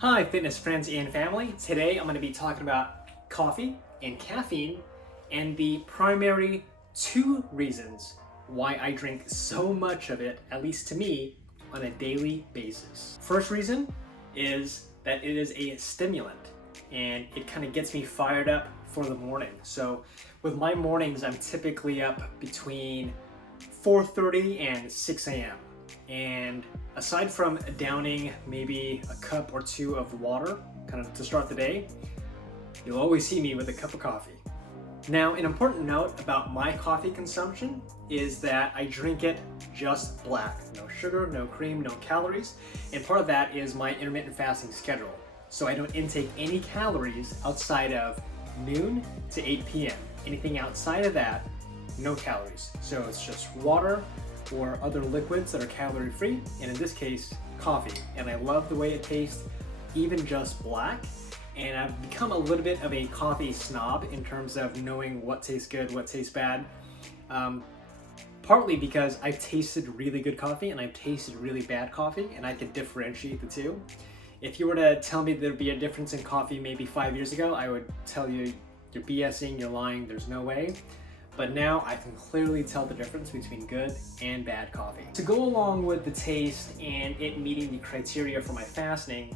Hi, fitness friends and family. Today I'm going to be talking about coffee and caffeine and the primary two reasons why I drink so much of it, at least to me, on a daily basis. First reason is that it is a stimulant and it kind of gets me fired up for the morning. So with my mornings, I'm typically up between 4:30 and 6 a.m. And aside from downing maybe a cup or two of water, kind of to start the day, you'll always see me with a cup of coffee. Now, an important note about my coffee consumption is that I drink it just black. No sugar, no cream, no calories. And part of that is my intermittent fasting schedule. So I don't intake any calories outside of noon to 8 p.m. Anything outside of that, no calories. So it's just water or other liquids that are calorie free, and in this case, coffee. And I love the way it tastes, even just black. And I've become a little bit of a coffee snob in terms of knowing what tastes good, what tastes bad. Partly because I've tasted really good coffee and I've tasted really bad coffee, and I can differentiate the two. If you were to tell me there'd be a difference in coffee maybe 5 years ago, I would tell you you're BSing, you're lying, there's no way. But now I can clearly tell the difference between good and bad coffee. To go along with the taste and it meeting the criteria for my fasting,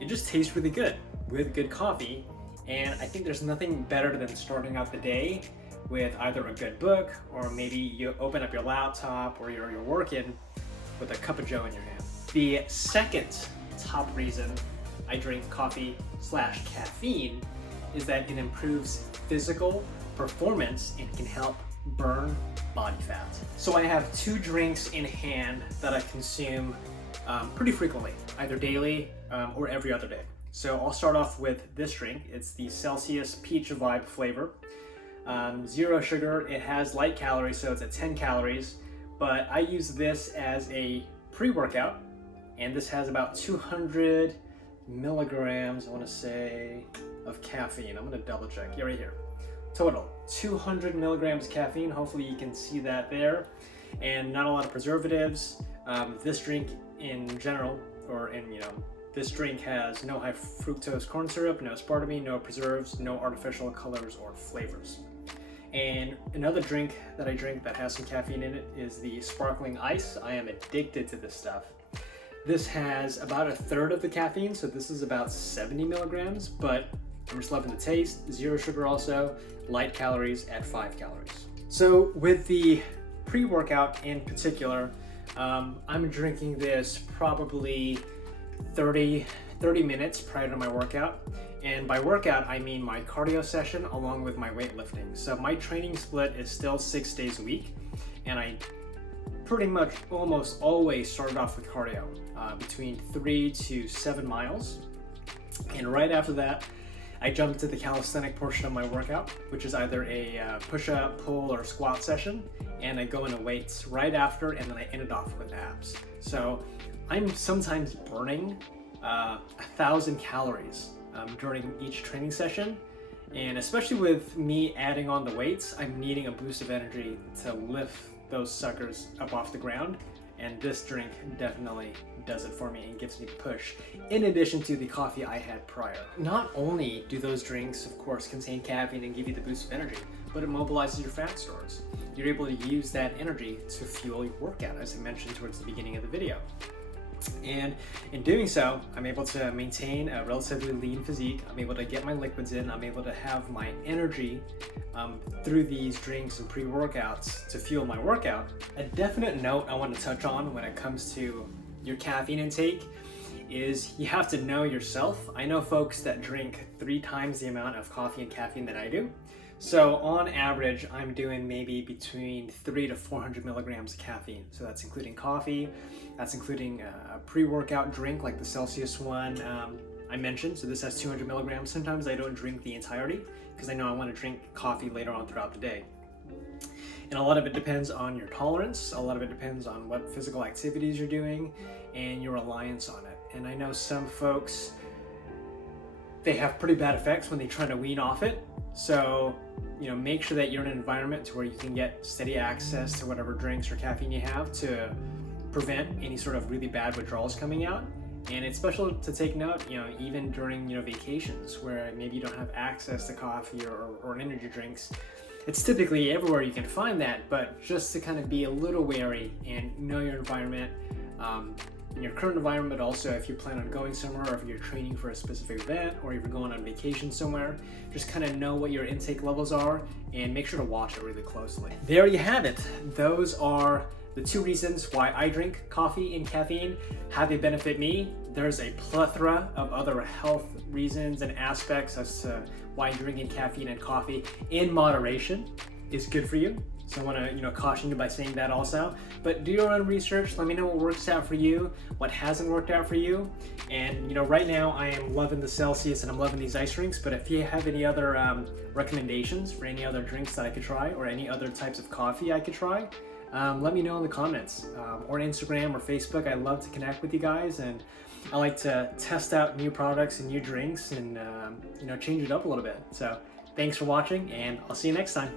it just tastes really good with good coffee. And I think there's nothing better than starting out the day with either a good book, or maybe you open up your laptop or you're working with a cup of joe in your hand. The second top reason I drink coffee/caffeine is that it improves physical performance and can help burn body fat. So I have two drinks in hand that I consume pretty frequently, either daily or every other day. So I'll start off with this drink. It's the Celsius Peach Vibe flavor. 0 sugar, it has light calories, so it's at 10 calories, but I use this as a pre-workout, and this has about 200 milligrams, I want to say, of caffeine. I'm going to double check. Yeah, right here. Total 200 milligrams caffeine. Hopefully you can see that there, and not a lot of preservatives. This drink in general, this drink has no high fructose corn syrup, no aspartame, no preserves, no artificial colors or flavors. And another drink that I drink that has some caffeine in it is the sparkling ice. I am addicted to this stuff. This has about a third of the caffeine, so this is about 70 milligrams, but I'm just loving the taste. 0 sugar also, light calories at 5 calories. So with the pre-workout in particular, I'm drinking this probably 30 minutes prior to my workout. And by workout, I mean my cardio session along with my weightlifting. So my training split is still 6 days a week, and I pretty much almost always started off with cardio, between 3 to 7 miles. And right after that, I jump into the calisthenic portion of my workout, which is either a push-up, pull, or squat session, and I go into weights right after, and then I end it off with abs. So I'm sometimes burning 1,000 calories during each training session, and especially with me adding on the weights, I'm needing a boost of energy to lift those suckers up off the ground, and this drink definitely does it for me and gives me the push, in addition to the coffee I had prior. Not only do those drinks, of course, contain caffeine and give you the boost of energy, but it mobilizes your fat stores. You're able to use that energy to fuel your workout, as I mentioned towards the beginning of the video. And in doing so, I'm able to maintain a relatively lean physique. I'm able to get my liquids in. I'm able to have my energy through these drinks and pre-workouts to fuel my workout. A definite note I want to touch on when it comes to your caffeine intake is you have to know yourself. I know folks that drink 3 times the amount of coffee and caffeine that I do. So on average, I'm doing maybe between 300 to 400 milligrams of caffeine. So that's including coffee, that's including a pre-workout drink like the Celsius one I mentioned. So this has 200 milligrams. Sometimes I don't drink the entirety because I know I want to drink coffee later on throughout the day. And a lot of it depends on your tolerance. A lot of it depends on what physical activities you're doing and your reliance on it. And I know some folks, they have pretty bad effects when they try to wean off it. So, make sure that you're in an environment to where you can get steady access to whatever drinks or caffeine you have to prevent any sort of really bad withdrawals coming out. And it's special to take note, even during, vacations where maybe you don't have access to coffee or energy drinks. It's typically everywhere you can find that, but just to kind of be a little wary and know your environment, in your current environment, also if you plan on going somewhere, or if you're training for a specific event, or if you're going on vacation somewhere, just kind of know what your intake levels are and make sure to watch it really closely. There you have it. Those are the 2 reasons why I drink coffee and caffeine. How they benefit me. There's a plethora of other health reasons and aspects as to why drinking caffeine and coffee in moderation is good for you. So I want to, caution you by saying that also. But do your own research. Let me know what works out for you, what hasn't worked out for you. And right now I am loving the Celsius and I'm loving these ice drinks. But if you have any other recommendations for any other drinks that I could try, or any other types of coffee I could try, let me know in the comments, or Instagram or Facebook. I love to connect with you guys, and I like to test out new products and new drinks and change it up a little bit. So thanks for watching, and I'll see you next time.